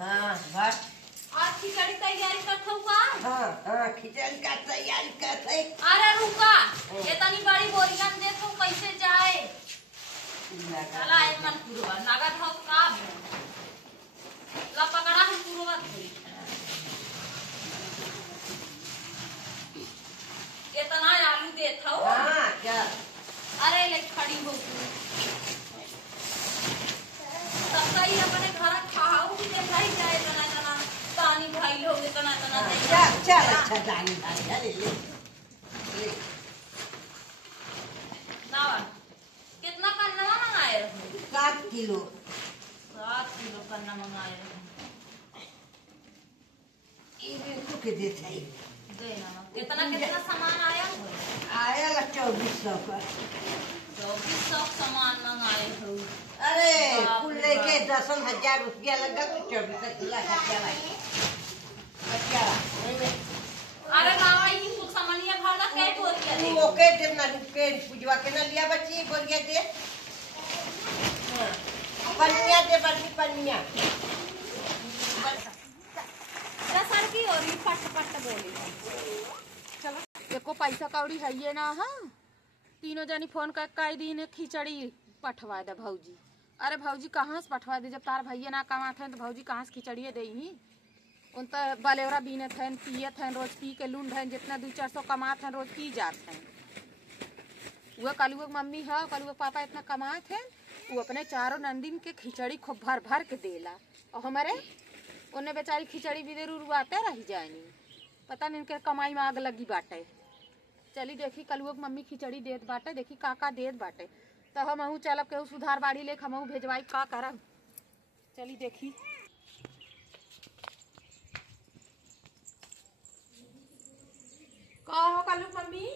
हाँ बस आज खिचड़ी तैयारी करत हूँ का? हाँ खिचड़ी का तैयारी कर रहे। अरे रुका, इतनी बड़ी बोरिया में देखो कैसे जाए। चला एक मन पुरवा नगद हो का ला पकड़ा हम पुरवा इतना आलू देत हो। हाँ क्या? अरे ले खड़ी हो तब कहीं अपने घर खाओ भी देखा ही जाए तना तना पानी भाई लोग तना तना चल अच्छा जानी भाई अरे ले ना कितना करना मंगाए रहो? 7 किलो 7 किलो करना मंगाए रहो। ये के देते हैं देना कितना सामान आया हो? आया 2400 का 2400 सामान मंगाए हो। अरे कुल लेके 10,000 रुपया लगा तो 24 लाख क्या? अरे बाबा ये कुछ सामानिया भाड़ा क्या बोल के दे? ओके देना रुपए पूजवा के ना लिया बच्ची बोलिए दे पनिया दे बड़ी पनिया सर की और ये फट बोली चलो एको पैसा कौड़ी है ये ना। हाँ तीनों जनी फोन कर कई दिन खिचड़ी पठवा दे भौजी। अरे भौजी कहाँ से पठवा दे जब तार भैया ना कमाते हैं तो भौजी कहाँ से खिचड़िए दे ही उन तो बलेवरा बीने थे पिए थे रोज पी के लून थे जितना 200-400 कमाते हैं रोज पी जाते हैं। वह कलुआ मम्मी है कलुआ पापा इतना कमाए थे वो अपने चारों नंदिन के खिचड़ी खूब भर भर के देला और हमारे उन्हें बेचारी खिचड़ी भी देर उड़वाते रह जाएनी पता नहीं इनके कमाई में आग लगी बाटे। चली देखी कलुआ मम्मी खिचड़ी देत बाटे देखी काका देत बाटे तो हम चलब के सुधार बाड़ी ले हम भेजवाई का करब। चली देखी का हो कलु मम्मी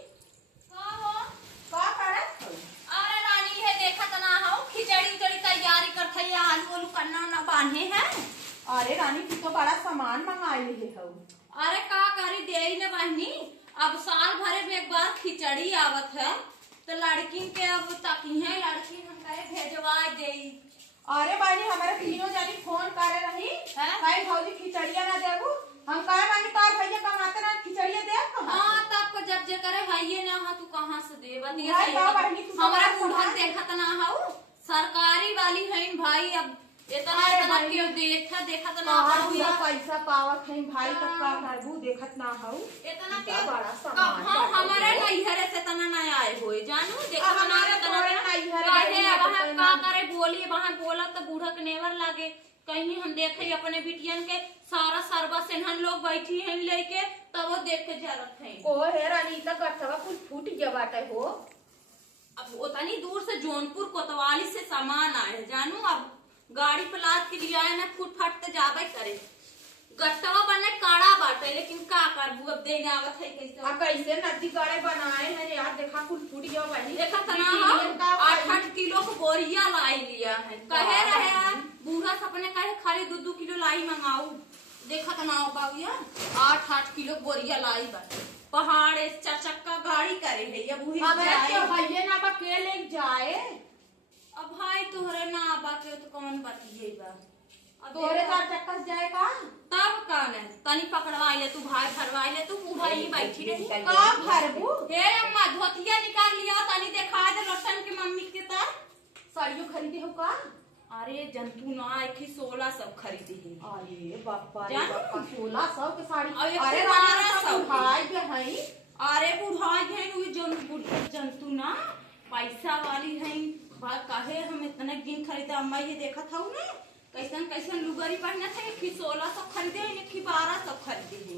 का करत हो? अरे रानी है देखत ना हो खिचड़ी तैयारी करत है आलू आलू करना ना बांधे हैं। अरे रानी तू तो बड़ा सामान मंगाए ले हो। अरे का करी देरी ने बहनी अब साल भरे में एक बार खिचड़ी आवत है तो लड़की के अब तकी है लड़की हम कहे भेजवा दे। अरे बहनी हमारे तीनों जानी फोन करे रही भाई भौजी खिचड़िया ना देबू हम कहे बानी तार भैया कमाते ना खिचड़िया दे। हां तब जब जे करे भैया ना हां तू कहां से दे बतिया हमारा बूढ़ा देखत ना हो सरकारी वाली है भाई अब इतना क्यों देखत ना हो पैसा पावत है भाई तक का करबू देखत ना हो इतना के बड़ा सामान हां हमारे नैहरे से तना ना आए होए जानू देखत ना तना काहे अब हम का करे बोली वहां बोलत तो बूढ़ा के नेवर लागे कहीं हम देखे अपने बिटियन के सारा सरबा सेनहन लोग बैठी हैं लेके तब वो देख के जरत है ओ हे रानी तक करथवा कुछ फूट गया बाटे हो। अब उतनी दूर से जौनपुर कोतवाली से सामान आए जानू अब गाड़ी पे लाद के लिया है ना फूट फाट जाबे करे गट्टवा बने काड़ा बाटे लेकिन का करबू अब देने आवत है कैसे अब कैसे नदी गाड़े बनाए हैं यार देखा कुछ फूट गया वही देखा तना 8-8 किलो को बोरिया लाई लिया है कहे रहे बूढ़ा सपने कहे खाली 2-2 किलो लाई मंगाऊ देखा तना बाबूया 8-8 किलो बोरिया लाई बाटे पहाड़ 4 चक्का गाड़ी करे है ये बूढ़ी जाए भैया ना बा के ले जाए अब भाई तोहरे ना आबा के तो कौन बतिए बा तोहरे 4 चक्का जाए का तब काने तनी पकड़वाई ले तू भाई भरवाई ले तू भाई ही बैठी रही का भरबू हे अम्मा धोतिया निकाल लिया तनी देखा दे रोशन की मम्मी के तर साड़ियों खरीदे हो का? अरे जंतु ना आई थी 1600 खरीदी है। अरे बापा रे बापा 1600 के साड़ी अरे भाई बहन अरे बुढ़ाई है जंतु ना पैसा वाली है कहे हम इतने दिन खरीदा अम्मा ये देखा था ना कैसन कैसन लुगरी पहना था कि 1600 खरीदे कि 1200 खरीदे है।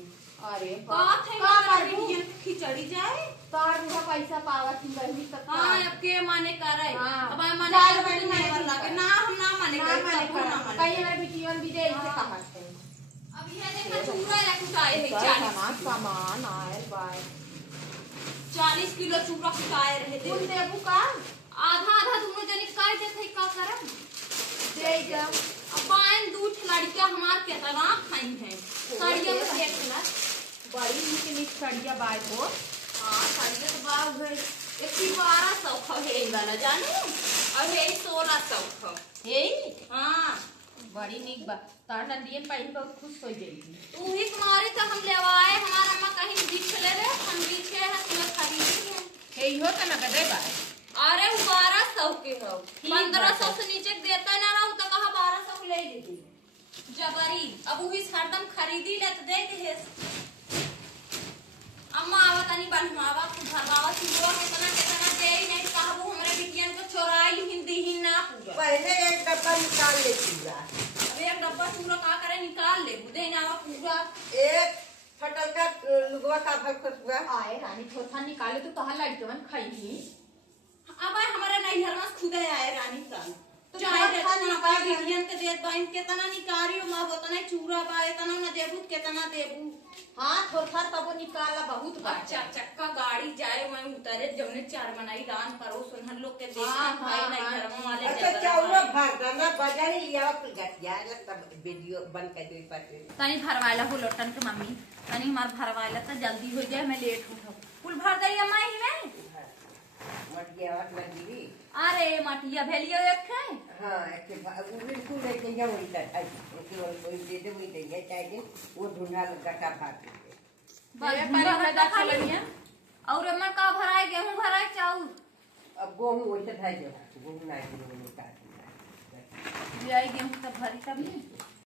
अरे बात है खिचड़ी जाए तार मुझे पैसा पावा थी वही तक हां अब के माने करे अब माने नहीं लागे ना हम ना माने कहीं हमारे बिटियन विजय से कहा थे अब ये देखा चूरा या कुछ आए है 40 सामान आए बाय 40 किलो चूरा कुटाए रहे थे उन देबू का आधा दोनों जनी काय देथे का करम देगा अब पान दूध लड़कियां हमार केतना खाई है साड़ियां में देखला बड़ी निक साड़ियां बाय हो हां साड़ियां तो बाग है 1200 खहे वाला जानू और है 1600 ख हे हां बड़ी निक बा तार नंदियन पाई बहुत खुश हो जाएगी। तू ही कुमारी तो हम लेवाए हमारा अम्मा कहीं बीच ले रे हम बीच है तुम खरीदी है हे हो त ना दे बा। अरे 1200 के हो 1500 से नीचे देता ना रहो तो कहा 1200 ले लीजिए जबरी। अब वही हरदम खरीदी ले तो दे के अम्मा आवत नहीं बनवावा भरवावा चूड़ा कितना दे ही नहीं कहबू हमरे बिटियन को चोराई हिंदी ही ना पूरा। पहले एक डब्बा निकाल ले पूरा। अब एक डब्बा पूरा का करे निकाल ले बुदे ना पूरा एक फटल का लुगवा का भर खुशबा आए रानी थोथा निकाले तो तहां लड़कवन खाई। अब हमारे नैहर में खुदे आए रानी साल चाहे देतना बा बिटियन के देत बा इनके तना निकारियो मां बतने चूरा बा तना ना देबू केतना देबू। हां थोथा तब निकाला बहुत बा। अच्छा चक्का गाड़ी जाए मैं उतरे जमने चार मनाई दान करो सुनहन लोग के देखन भाई नैहर में वाले अच्छा चाउरो भर ना बाजारे लिया कुल गटिया तब वीडियो बन के दे पाते तनी भरवाला हो लोटन के मम्मी तनी हमार भरवाला तो जल्दी हो जाए मैं लेट उठो कुल भर दई अम्मा ही में मटिया वाट लगी। अरे मटिया भेलियो एक है हां एक बिल्कुल ले के जा वही कर ओके कोई दे दे वही दे चाहिए वो ढूंढा गटा भात बड़े पर लगा खलिया और अम्मा का भराए गेहूं भराए चाउर अब गेहूं वैसे था जो गेहूं ना निकाल ले आई गेहूं तब भरी तब नहीं